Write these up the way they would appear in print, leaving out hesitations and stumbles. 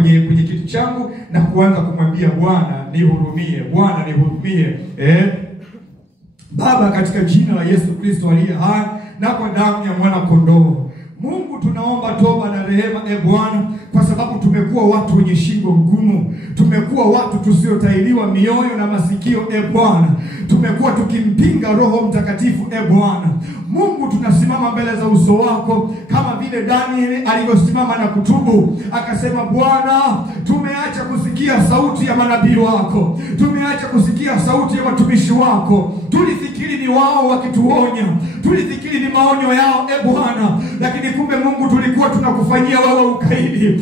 kwenye kiti changu na kuanza kumwambia Bwana nihurumie, Bwana nihurumie. Baba, katika jina la Yesu Kristo aliye hai na kwa damu ya mwana kondoo, Mungu tunaomba toba na rehema Bwana, kwa sababu tumekuwa watu wenye shingo ngumu, tumekuwa watu tusiotahiriwa mioyo na masikio Bwana, tumekuwa tukimpinga Roho Mtakatifu Bwana. Mungu, tunasimama mbele za uso wako kama vile Danieli alivyosimama na kutubu, akasema Bwana, tumeacha kusikia sauti ya manabii wako, tumeacha kusikia sauti ya watumishi wako, tulifikiri ni wao wakituonya, tulifikiri ni maonyo yao Bwana, lakini kumbe Mungu tulikuwa tunakufanyia wewe ukaidi.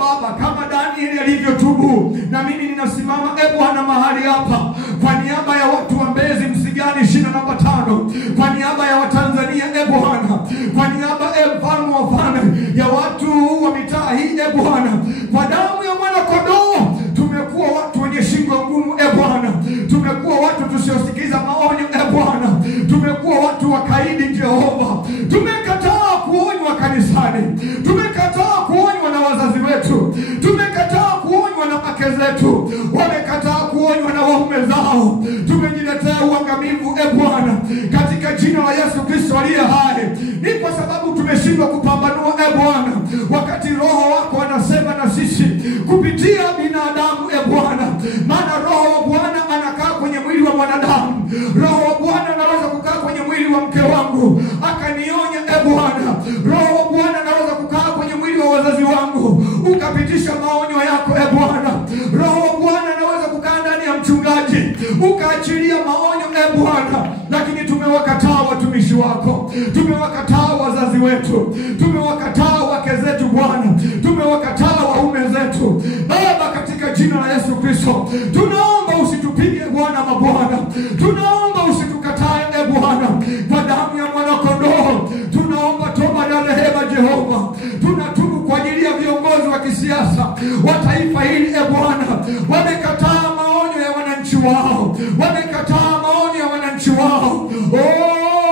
Baba, kama Danieli alivyotubu, na mimi ninasimama Bwana mahali hapa kwa niaba ya watu wa Mbezi Msigani shina namba 5, kwa niaba ya Watanzania Bwana, kwa niaba mfalme wa wafalme ya watu wa mitaa hii Bwana, kwa damu ya mwana kondoo tumekuwa watu wenye shingo ngumu Bwana, tumekuwa watu tusiosikiza maonyo Bwana, tumekuwa watu wakaidi Jehova, tumekataa kuonywa kanisani, tumekataa kuonywa na wazazi wetu, tumekataa kuonywa na wake zetu, wamekataa kuonywa na waume zao, tumejiletea uangamivu Bwana, katika jina la Yesu Kristo aliye hai. Ni kwa sababu tumeshindwa kupambanua Bwana, wakati Roho wako anasema na sisi kupitia binadamu Bwana, maana Roho wa Bwana anakaa kwenye mwili wa mwanadamu. Roho wa Bwana anaweza kukaa kwenye mwili wa mke wangu akanionya Bwana, Roho wa Bwana anaweza kukaa kwenye mwili wa wazazi wangu ukapitisha maonyo yako Bwana, Roho wa Bwana anaweza kukaa ndani ya mchungaji ukaachilia maonyo Bwana, lakini tumewakataa watumishi wako, tumewakataa wazazi wetu, tumewakataa wake zetu Bwana, tumewakataa waume zetu Baba, katika jina la Yesu Kristo tunaomba usitupige Bwana mabwana, tunaomba usitukatae Bwana, kwa damu ya mwana kondoo tunaomba toba na rehema Jehova. Tunatubu kwa ajili ya viongozi wa kisiasa wa taifa hili Bwana, wamekataa maonyo ya wananchi wao, wamekataa maonyo ya wananchi wao.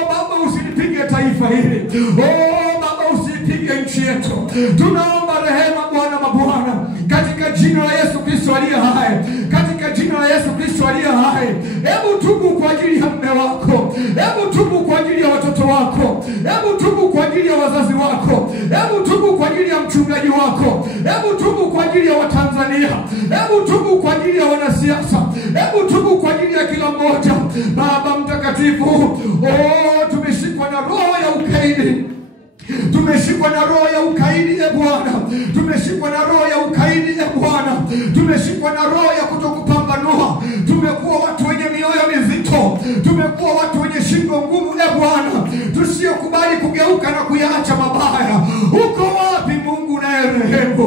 Baba, usilipige taifa hili, Baba, usilipige nchi yetu, tunaomba rehema Bwana mabwana, katika jina la Yesu Kristo aliye hai, katika jina la Yesu Kristo aliye hai. Hebu tubu kwa ajili ya mume wako, hebu tubu kwa ajili ya watoto wako, hebu tubu kwa ajili ya wazazi wako, hebu tubu kwa ajili ya mchungaji wako, hebu tubu kwa ajili ya Watanzania, hebu tubu kwa ajili ya wanasiasa, hebu tubu kwa ajili ya kila mmoja. Baba mtakatifu, tumeshikwa na roho ya ukaidi, tumeshikwa na roho ya ukaidi Bwana, tumeshikwa na roho ya ukaidi Bwana, tumeshikwa na roho ya kutokupambanua. Tumekuwa watu wenye mioyo mizito, tumekuwa watu wenye shingo ngumu Bwana, tusiyokubali kugeuka na kuyaacha mabaya. Uko wapi Mungu naye rehemu?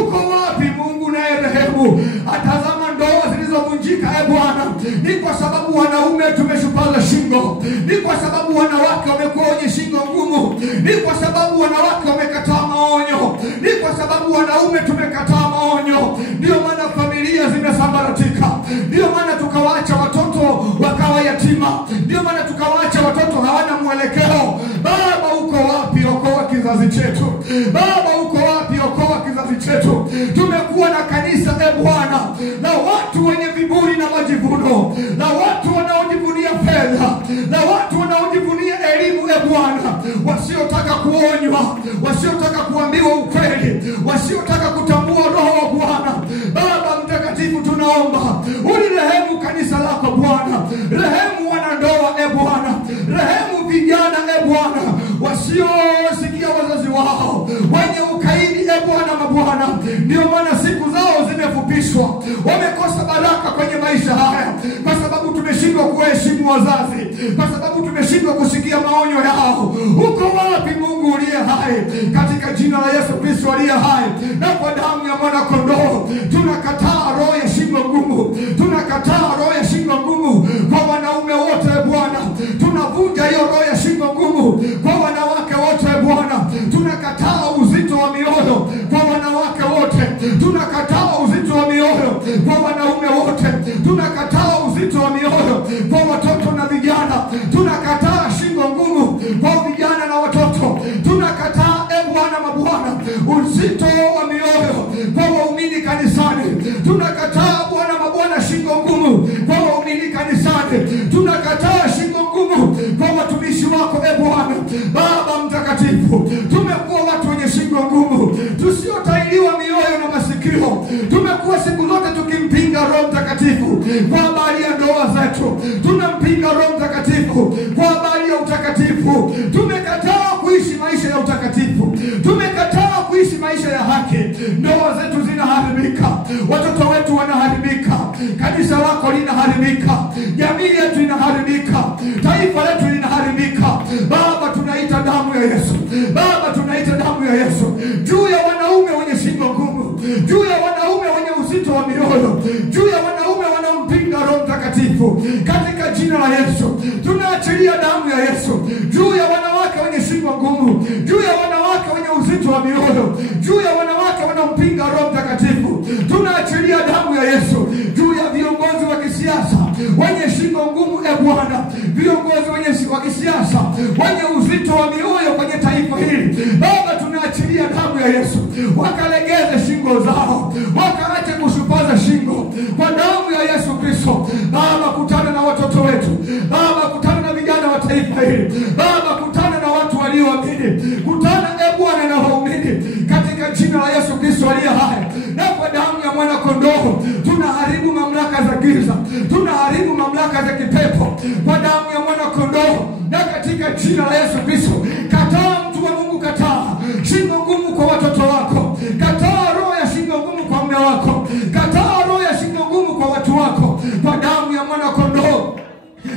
Uko wapi Mungu naye rehemu? Atazama ndoa zilizovunjika Bwana, ni kwa sababu wanaume tumeshupaza shingo, ni kwa sababu wanawake wamekuwa wenye shingo ngumu, ni kwa sababu wanawake wamekataa maonyo, ni kwa sababu wanaume tumekataa maonyo. Ndio maana familia zimesambaratika, ndio maana tukawaacha watoto wakawa yatima, ndio maana tukawaacha watoto hawana mwelekeo. Baba, uko wapi? Okoa kizazi chetu Baba, uko wapi? Okoa kizazi chetu. Tumekuwa na kanisa Bwana na watu wenye viburi na majivuno, na watu wanaojivunia fedha, na watu wanaojivunia elimu Bwana, wasiotaka kuonywa, wasiotaka kuambiwa ukweli, wasiotaka kutambua Roho wa Bwana. Baba mtakatifu, tunaomba ulirehemu kanisa lako Bwana, rehemu wanandoa Bwana, rehemu vijana Bwana, wasiosikia wazazi wao, wenye ukaidi Bwana mabwana. Ndio maana siku zao zimefupishwa, wamekosa baraka kwenye maisha haya, kwa sababu tumeshindwa kuheshimu wazazi, kwa sababu tumeshindwa kusikia maonyo yao. Uko wapi Mungu uliye hai? Katika jina la Yesu Kristo aliye hai na kwa damu ya mwana kondoo, tunakataa roho ya shingo ngumu, tunakataa roho ya shingo ngumu kwa wanaume wote Bwana, tunavunja hiyo roho ya shingo ngumu kwa wanawake wote Bwana, tunakataa uzito wa mioyo kwa wanawake wote, tunakataa uzito wa mioyo kwa wanaume wote, tunakataa uzito wa mioyo kwa watoto na vijana, tunakataa shingo ngumu kwa vijana na watoto, tunakataa Bwana mabwana uzito wa mioyo kwa waumini kanisani. Tunakataa Bwana mabwana shingo ngumu kwa waumini kanisani. Tunakataa shingo ngumu kwa watumishi wako Bwana. Baba mtakatifu, tumekuwa watu wenye shingo ngumu, tusiotailiwa mioyo na masikio. Tumekuwa siku zote tukimpinga Roho Mtakatifu kwa habari ya ndoa zetu. Tunampinga Roho Mtakatifu kwa habari ya utakatifu. Tumekataa kuishi maisha ya utakatifu. Tumekataa kuishi maisha ya haki. Ndoa zetu zinaharibika, watoto wetu wanaharibika, kanisa lako linaharibika, jamii yetu inaharibika, taifa letu linaharibika. Baba, tunaita damu ya Yesu. Baba, tunaita damu ya Yesu juu ya wanaume wenye shingo ngumu, juu ya wanaume wenye uzito wa mioyo, juu ya wanaume wanaompinga Roho Mtakatifu. Katika jina la Yesu tunaachilia damu ya Yesu juu ya wanawake wenye shingo ngumu, juu ya wanawake wenye uzito wa mioyo, juu ya wanawake wanaompinga Roho Mtakatifu. Tunaachilia damu ya Yesu juu ya viongozi wa kisiasa wenye shingo ngumu Bwana, viongozi wa kisiasa wenye uzito wa mioyo kwenye taifa hili. Baba, tunaachilia damu ya Yesu, wakalegeze shingo zao, wakaache kushupaza shingo kwa damu ya Yesu Kristo. Baba, kutana na watoto wetu. Baba, kutana na vijana wa taifa hili. Baba, kutana na watu walioamini. Kutana Bwana na waumini katika jina la Yesu Kristo aliye hai. Na kwa damu ya mwana kondoo tunaharibu mamlaka za giza, tunaharibu mamlaka za kipepo kwa damu ya mwana kondoo. Na katika jina la Yesu Kristo, kataa mtu wa Mungu, kataa shingo ngumu kwa watoto wako, kataa roho ya shingo ngumu kwa mume wako, kataa roho ya shingo ngumu kwa watu wako kwa damu ya mwana kondoo.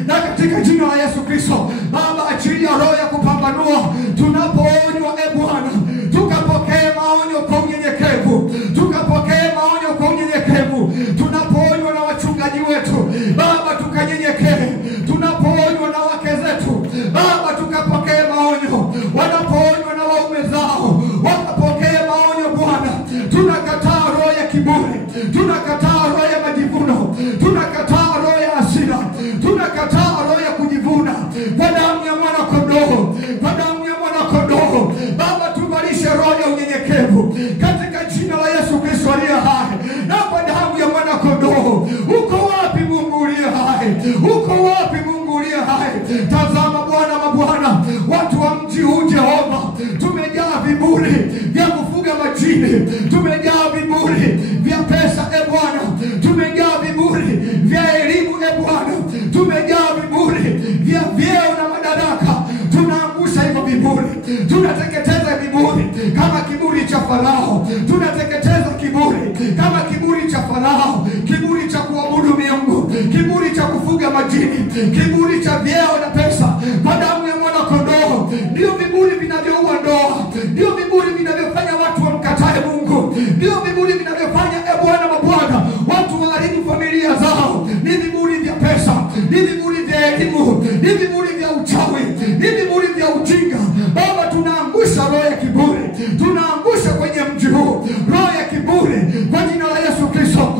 Na katika jina la Yesu Kristo, Baba, achilia roho ya kupambanua tunapoonywa Bwana, tukapokee maonyo kwa unyenyekevu, tukapokee maonyo kwa unyenyekevu. Tunapoonywa na wachungaji wetu Baba, tukanyenyekee. Tunapoonywa na wake zetu Baba, tukapokee maonyo. Wanapoonywa na waume zao wakapokee maonyo Bwana. Tunakataa roho ya kiburi, tunakataa roho ya majivuno, tunakataa roho ya hasira, tunakataa roho ya kujivuna kwa damu ya mwana kondoo, kwa damu ya mwana kondoo. Baba, tuvalishe roho ya unyenyekevu katika jina la Yesu Kristo aliye hai. Na kwa damu ya mwana kondoo. Uko wapi Mungu uliye hai? Uko wapi Mungu uliye hai? Tazama Bwana mabwana, watu wa mji huu Jehova, tumejaa viburi vya kufuga majini, tumejaa viburi vya pesa Bwana, tumejaa viburi vya elimu Bwana, tumejaa viburi vya vyeo na madaraka. Tunaangusha hivyo viburi, tunateketeza viburi kama kiburi cha Farao. Tunateketeza kiburi kama kiburi cha Farao, kiburi cha kuabudu miungu, kiburi cha kufuga majini, kiburi cha vyeo na pesa. Kwa damu ya mwana kondoo, ndio viburi vinavyoua ndoa, ndio viburi vinavyofanya watu wamkatae Mungu, ndio viburi vinavyofanya Bwana mabwana watu waharibu familia zao. Ni viburi vya pesa, ni viburi vya elimu, ni viburi vya uchawi, ni viburi vya ujinga. Baba, tunaangusha roho ya kiburi, tunaangusha kwenye mji huu roho ya kiburi kwa jina la Yesu Kristo.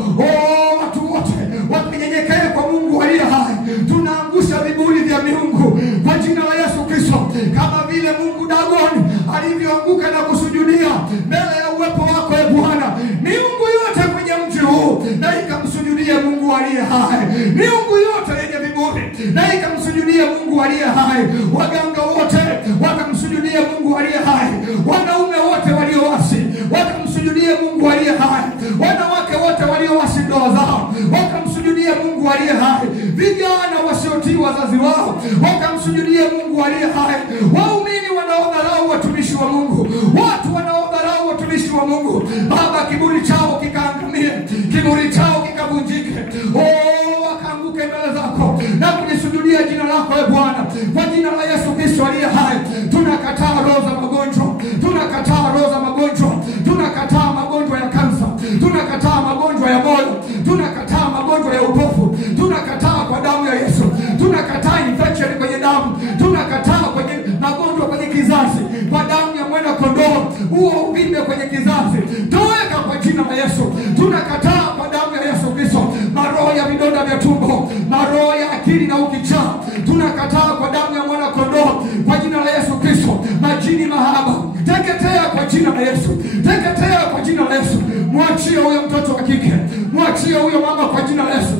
Watu wote wakinyenyekea kwa Mungu aliye hai, tunaangusha viburi vya miungu kwa jina la Yesu Kristo. Kama vile Mungu Dagoni alivyoanguka na kusujudia mbele ya uwepo wako Bwana, miungu yote kwenye mji huu na ikamsujudie Mungu aliye hai. Miungu yote yenye viburi na ikamsujudie Mungu aliye hai. Waganga wote wakamsujudie Mungu aliye hai. Wanaume wote walioasi wakamsujudie Mungu aliye hai. Wanawake wote waliowasi ndoa zao wakamsujudie Mungu aliye hai. Vijana wasiotii wazazi wao wakamsujudie Mungu aliye hai. Waumini wanaodharau watumishi wa Mungu, watu wanaodharau watumishi wa Mungu, Baba, kiburi chao kikaangamie, kiburi chao kikavunjike. Wakaanguke mbele zako na kulisujudia jina lako Bwana, kwa jina la Yesu Kristo aliye hai. Tunakataa roho za magonjwa, tunakataa roho za magonjwa, tunakataa magonjwa ya kansa, tunakataa magonjwa ya moyo, tunakataa magonjwa ya upofu, tunakataa kwa damu ya Yesu. Tunakataa infection kwenye damu, tunakataa kwenye magonjwa kwenye kizazi kwa damu ya mwana kondoo. Huo uvimbe kwenye kizazi toweka kwa jina la Yesu. Tunakataa kwa damu ya Yesu Kristo maroho ya vidonda vya tumbo, maroho ya akili na ukichaa, tunakataa kwa damu ya mwana kondoo kwa jina la Yesu Kristo. Majini mahaba teketea kwa jina la Yesu, teketea kwa jina la Yesu. Mwachie huyo mtoto wa kike, mwachie huyo mama kwa jina la Yesu.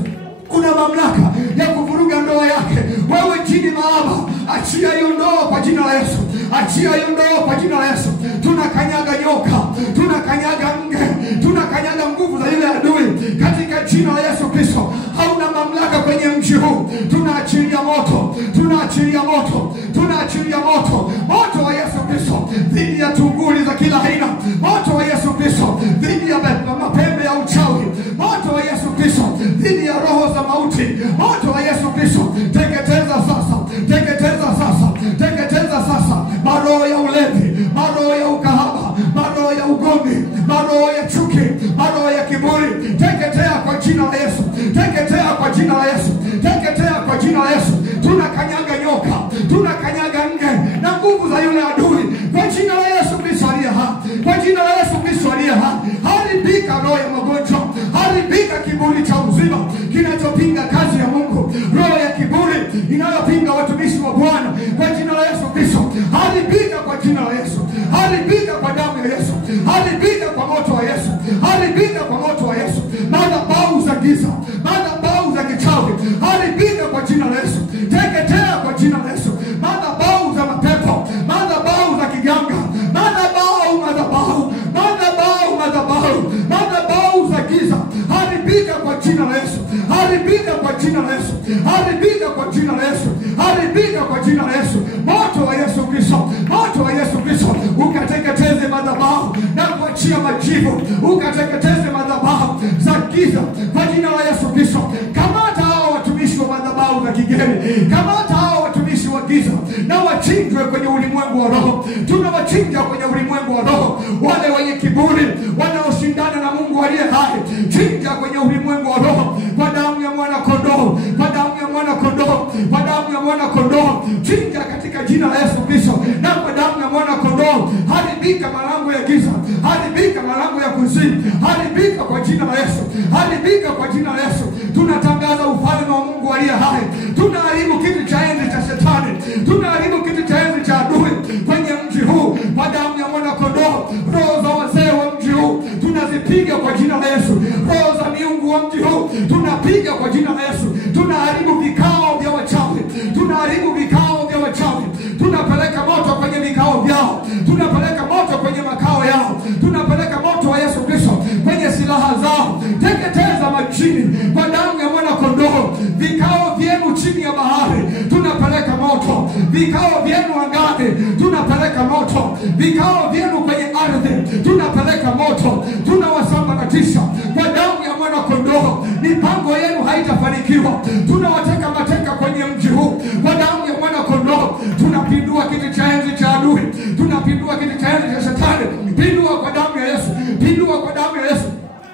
Kuna mamlaka ya kuvuruga ndoa yake. Wewe jini mahaba, achia hiyo ndoa kwa jina la Yesu. Achia hiyo ndoa kwa jina la Yesu. Tunakanyaga nyoka, tunakanyaga nge, tunakanyaga nguvu za ile adui katika jina la Yesu Kristo. Hauna mamlaka kwenye mji huu. Tunaachilia moto, tunaachilia moto, tunaachilia moto, moto wa Yesu Kristo dhidi ya tunguli za kila aina, moto wa Yesu Kristo dhidi ya mapembe ya uchawi, moto wa Yesu Kristo dhidi ya roho za mauti, moto wa Yesu Kristo. Teketeza sasa, teketeza sasa, teketeza sasa maroho ya ulevi, maroho ya ukahaba, maroho ya ugomvi, maroho ya chuki, maroho ya kiburi. Teketea kwa jina la Yesu, teketea kwa jina la Yesu, teketea kwa jina la Yesu. Tunakanyaga nyoka, tunakanyaga nge na nguvu za yule adui kwa jina la Yesu Kristo aliye hai, kwa jina la Yesu Kristo aliye hai. Haribika roho ya magonjwa, haribika kiburi cha uzima kinachopinga kazi ya Mungu, roho ya kiburi inayopinga watumishi wa Bwana kwa jina la Yesu Kristo. Haribika kwa jina la Yesu, haribika kwa damu ya Yesu, haribika kwa moto wa Yesu, haribika kwa moto wa Yesu. Madhabahu za giza, madhabahu za kichawi, haribika kwa jina la Yesu. Teketea kwa jina la Yesu. Madhabahu za mapepo, madhabahu za kiganga, madhabahu, madhabahu, madhabahu, madhabahu, madhabahu za giza, haribika kwa jina la Yesu, haribika kwa jina la Yesu, haribika kwa jina la Yesu, haribika kwa jina la Yesu. Moto wa Yesu Kristo, moto wa Yesu Kristo ukateketeze madhabahu na kuachia majivu, ukateketeze madhabahu za giza kwa jina la Yesu Kristo. Kamata hao watumishi wa madhabahu za kigeni, kamata hao watumishi wa giza na wachinjwe kwenye ulimwengu wa roho. Tunawachinja kwenye ulimwengu wa roho wale wenye kiburi wanaoshindana na Mungu aliye hai. Chinja kwenye ulimwengu wa roho kwa damu ya mwana kondoo, kwa damu ya mwana kondoo, kwa damu ya mwana kondoo. Chinja katika jina la Yesu Kristo na kwa damu ya mwana kondoo. Haribika malango ya giza, haribika malango ya kuzimu, haribika kwa jina la Yesu, haribika kwa jina la Yesu. Tunatangaza ufalme wa Mungu aliye hai. Tunaharibu kiti cha enzi cha shetani, tunaharibu kiti cha enzi cha adui kwenye mji huu kwa damu ya mwana kondoo. Roho za wazee wa mji huu tunazipiga kwa jina la Yesu. Roho za miungu wa mji huu tunapiga kwa jina la Yesu. Tunaharibu vikao vya wachawi, tunaharibu vikao vya wachawi. Tunapeleka moto kwenye vikao vyao, tunapeleka moto kwenye makao yao, tunapeleka moto wa Yesu Kristo kwenye silaha zao. Teketeza majini kwa damu ya mwana kondoo. Vikao vyenu chini ya bahari tunapeleka moto, vikao vyenu angani tunapeleka moto, vikao vyenu kwenye ardhi tunapeleka moto. Tunawasambaratisha kwa damu ya mwana kondoo. Mipango yenu haitafanikiwa. Tunawateka mateka kwenye mji huu kwa damu ya mwana kondoo. Tunapindua kiti cha enzi cha adui, tunapindua kiti cha enzi cha shetani. Pindua kwa damu ya Yesu, pindua kwa damu ya Yesu,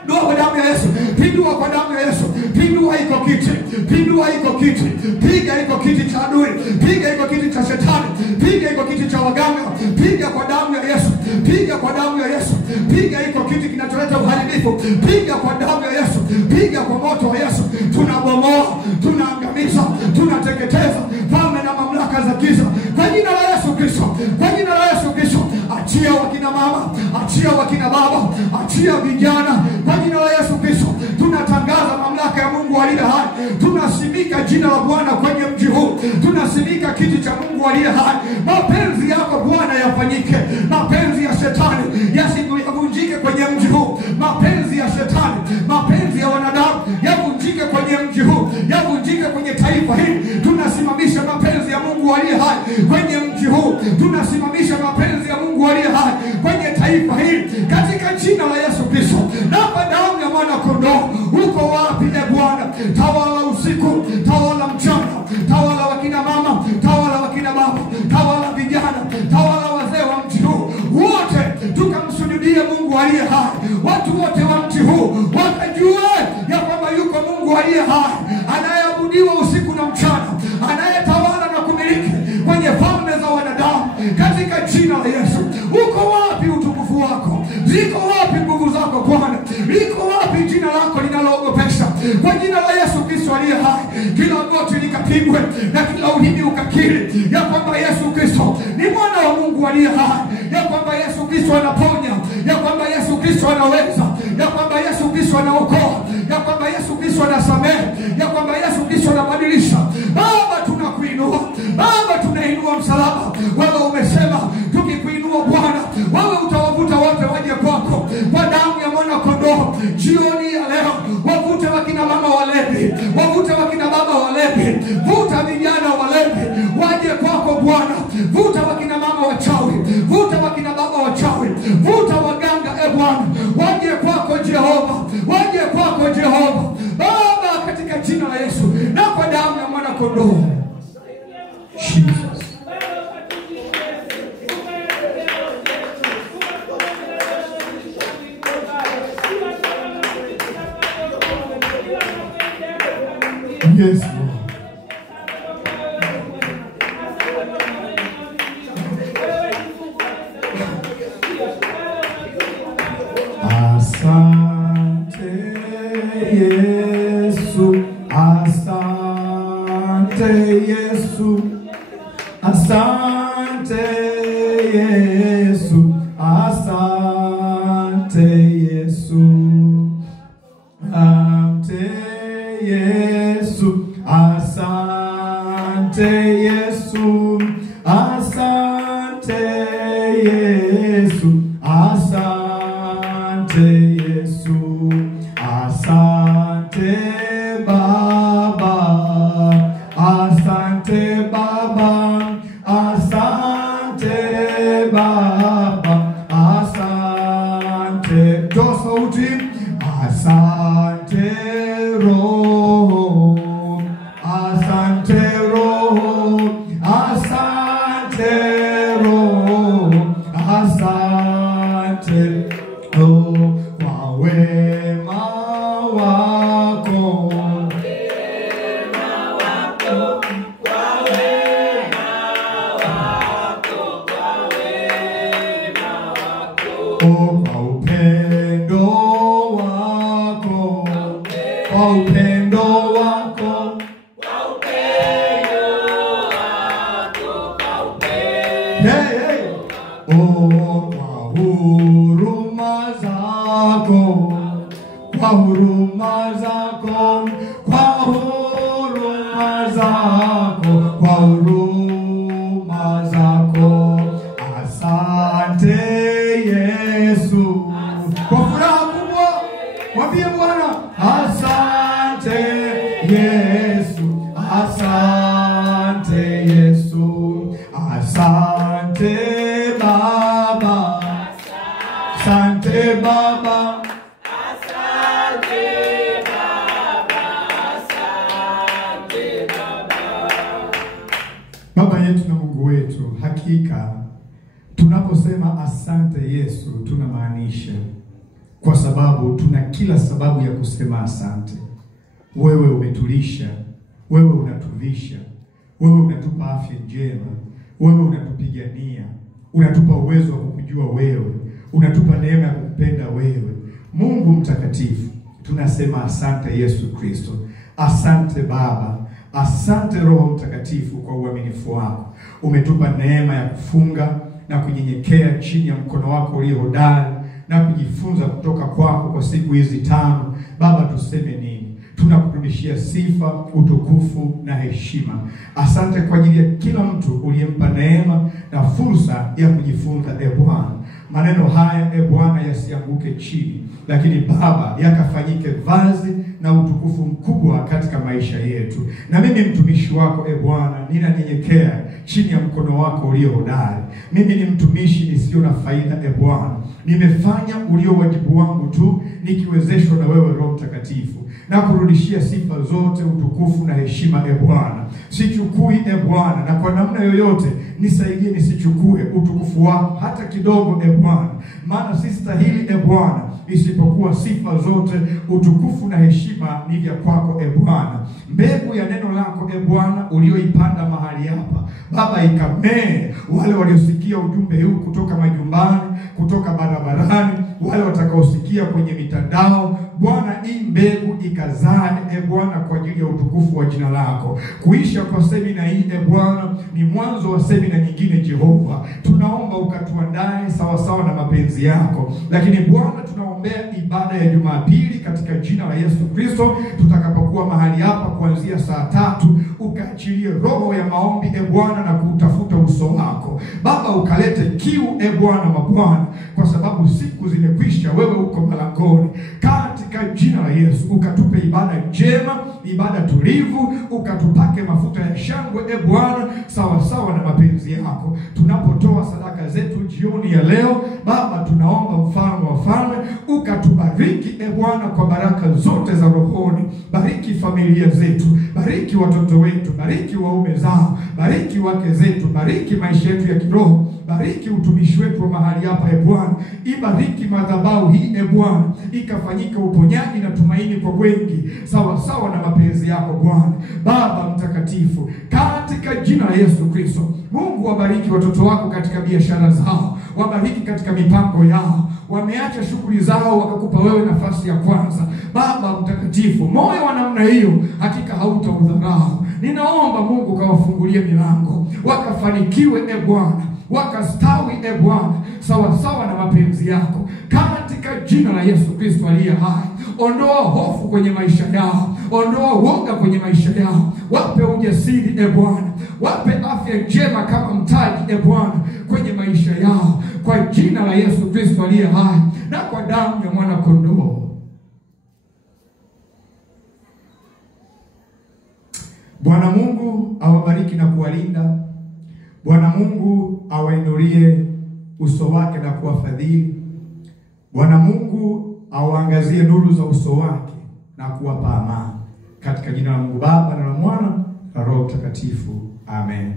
pindua kwa damu ya Yesu, pindua kwa damu ya Yesu. Pindua iko kiti, pindua iko kiti, piga iko kiti cha adui, piga iko kiti cha shetani, piga iko kiti cha waganga, piga kwa damu ya Yesu, piga kwa damu ya Yesu, piga iko kiti kinacholeta uharibifu, piga kwa damu ya Yesu, piga kwa moto wa Yesu. Tunabomoa, tunaangamiza, tunateketeza falme na mamlaka za giza kwa jina la Yesu Kristo, kwa jina la Yesu Kristo. Achia wakina mama, achia wakina baba, achia vijana kwa jina la Yesu Kristo. Tunatangaza mamlaka ya Mungu aliye hai. Tunasimika jina la Bwana kwenye mji huu, tunasimika kiti cha Mungu aliye hai. Mapenzi yako Bwana yafanyike, mapenzi ya shetani yasivunjike kwenye mji huu. Mapenzi ya shetani, mapenzi ya wanadamu yavunjike kwenye mji huu, yavunjike kwenye taifa hili. Tunasimamisha mapenzi ya Mungu aliye hai kwenye mji huu, tunasimamisha mapenzi ya Mungu aliye hai kwenye taifa hili katika jina la Yesu Kristo na kwa damu ya mwana kondoo. Uko wapi Bwana? Tawala usiku, tawala mchana, tawala wakina mama, tawala wakina baba, tawala vijana, tawala wazee wa mji huu wote. Tukamsujudie Mungu aliye hai. Watu wote wa mji huu wakajue ya kwamba yuko Mungu aliye hai, anayeabudiwa usiku na mchana, anayetawala na kumiliki kwenye falme za wanadamu katika jina la Yesu. Uko wapi utukufu wako? Liko wapi nguvu zako Bwana? Liko wapi jina lako linaloogopesha? Kwa jina la Yesu Kristo aliye hai, kila goti likapigwe na kila ulimi ukakiri ya kwamba Yesu Kristo ni mwana wa Mungu aliye hai, ya kwamba Yesu Kristo anaponya, ya kwamba Yesu Kristo anaweza, ya kwamba Yesu Kristo anaokoa, ya kwamba Yesu Kristo anasamehe, ya kwamba Yesu Kristo anabadilisha. Baba, tunakuinua. Baba, tunainua msalaba. Wewe umesema tukikuinua Bwana, wewe utawavuta wote waje kwako kwa damu ya mwana kondoo. Jioni ya leo wavute wakina mama walevi, wavute wakina baba walevi, vuta vijana walevi waje kwako Bwana. Vuta wakina mama wachawi, vuta wakina baba wachawi, vuta waganga Bwana, waje kwako Jehova, waje kwako Jehova. Baba, katika jina la Yesu na kwa damu ya mwana kondoo. Jesus. Yes, Lord. Asante Yesu, asante Yesu, asante Yesu, asante Yesu, asante Yesu, asante Yesu, asante Yesu, asante Yesu, asante Baba, asante Baba, asante Baba, asante tosauti, asante Roho, asante Roho, asante Roho, asante Roho kwa wema wako, kwa upendo wako, kwa upendo wako, kwa huruma zako, kwa huruma zako, kwa huruma zako, kwa huruma zako. Asante Yesu. Kwa furaha kubwa mwambie Bwana asante Yesu, asante Yesu, asante Baba, asante Baba, asante Baba, asante Baba. Baba yetu na Mungu wetu, hakika tunaposema asante Yesu tunamaanisha, kwa sababu tuna kila sababu ya kusema asante. Wewe umetulisha, wewe unatuvisha, wewe unatupa afya njema, wewe unatupigania, unatupa uwezo wa kukujua wewe, unatupa neema ya kukupenda wewe. Mungu mtakatifu, tunasema asante Yesu Kristo, asante Baba, asante Roho Mtakatifu kwa uaminifu wako. Umetupa neema ya kufunga na kunyenyekea chini ya mkono wako ulio hodari na kujifunza kutoka kwako kwa siku hizi 5. Baba, tuseme nini? Tunakurudishia sifa, utukufu na heshima. Asante kwa ajili ya kila mtu uliyempa neema na fursa ya kujifunza. Bwana, maneno haya Bwana yasianguke chini, lakini Baba yakafanyike vazi na utukufu mkubwa katika maisha yetu. Na mimi mtumishi wako Bwana, ninanyenyekea chini ya mkono wako ulio hodari. Mimi ni mtumishi nisio na faida Bwana. Nimefanya ulio wajibu wangu tu, nikiwezeshwa na wewe Roho Mtakatifu. Na kurudishia sifa zote, utukufu na heshima Bwana. Sichukui Bwana, na kwa namna yoyote nisaidie nisichukue utukufu wako hata kidogo Bwana. Maana sistahili Bwana, isipokuwa sifa zote, utukufu na heshima ni vya kwako Bwana. Mbegu ya neno lako Bwana ulioipanda mahali hapa Baba, ikamee wale waliosikia ujumbe huu kutoka majumbani, kutoka barabarani, wale watakaosikia kwenye mitandao. Bwana, hii mbegu ikazae Bwana kwa ajili ya utukufu wa jina lako. Kuisha kwa semina hii Bwana ni mwanzo wa semina nyingine. Jehova, tunaomba ukatuandae sawa sawa na mapenzi yako. Lakini Bwana, tunaombea ibada ya Jumapili katika jina la Yesu Kristo. Tutakapokuwa mahali hapa kuanzia saa 3, ukaachilie roho ya maombi Bwana na kutafuta uso wako. Baba, ukalete kiu Bwana mabwana, kwa sababu siku zimekwisha, wewe uko malangoni. Katika jina la Yesu ukatupe ibada njema, ibada tulivu, ukatupake mafuta ya shangwe Bwana sawa sawa na mapenzi yako. Tunapotoa sadaka zetu jioni ya leo Baba, tunaomba mfalme wa falme ukatubariki Bwana kwa baraka zote za rohoni. Bariki familia zetu, bariki watoto wetu, bariki waume zao, bariki wake zetu, bariki maisha yetu ya kiroho, bariki utumishi wetu wa mahali hapa Bwana. Ibariki madhabahu hii Bwana, ikafanyika uponyaji na tumaini kwa wengi sawa sawa na mapenzi yako Bwana. Baba mtakatifu, katika jina la Yesu Kristo, Mungu wabariki watoto wako katika biashara zao, wabariki katika mipango yao. Wameacha shughuli zao wakakupa wewe nafasi ya kwanza. Baba mtakatifu, moyo wa namna hiyo hakika hautaudharau. Ninaomba Mungu kawafungulie milango, wakafanikiwe Bwana, wakastawi Bwana sawa sawa na mapenzi yako, katika jina la Yesu Kristo aliye hai. Ondoa hofu kwenye maisha yao, ondoa woga kwenye maisha yao, wape ujasiri Bwana, wape afya njema kama mtaji Bwana kwenye maisha yao, kwa jina la Yesu Kristo aliye hai na kwa damu ya mwana kondoo. Bwana Mungu awabariki na kuwalinda. Bwana Mungu awainulie uso wake na kuwafadhili. Bwana Mungu awaangazie nuru za uso wake na kuwapa amani. Katika jina la Mungu Baba na la Mwana na Roho Mtakatifu. Amen.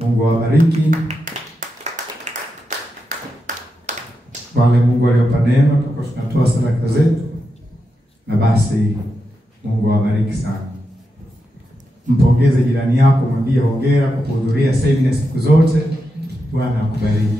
Mungu awabariki. Wale Mungu aliyopa neema tuko tunatoa sadaka zetu. Na basi Mungu awabariki sana. Mpongeze jirani yako, mwambie hongera kwa kuhudhuria semina siku zote. Bwana akubariki.